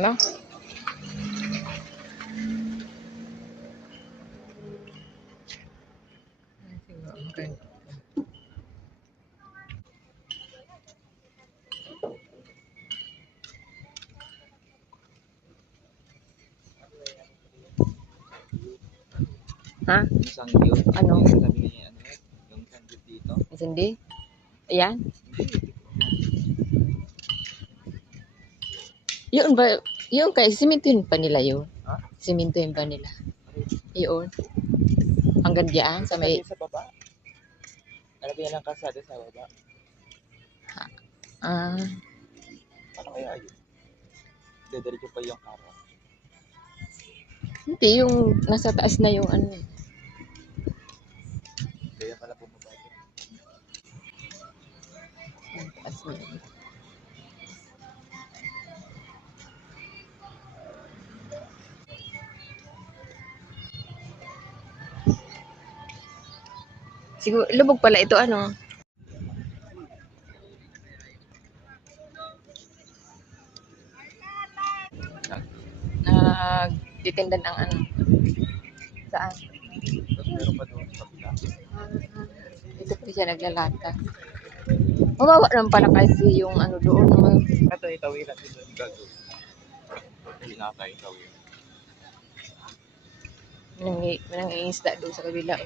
Ano? Okay. Ha? Isang view. Ano? Sabi niya, ano, yung candid dito. Hindi? Ayan? Yun ba? Yun kay simintuhin pa nila yun? Ha? Simintuhin pa nila? Yun. Hanggang diyan sa may... Sa baba. Nalagyan ng kasada sa baba. Ah, Paano kaya yun? Dediretso pa yung araw. hindi yung nasa taas na yung ano. Kaya pala bumaba yun. Taas na yun. Siguro, lubog pala ito, ano? Nagtitinda ng ano? Saan? Tapos meron pa doon sa kabila. Dito pa siya naglalata. Mabawa naman pala kasi yung ano doon. Ito, itawilan dito yung gagawin. Hindi nakakaitawin. Manangingisda doon sa kabila.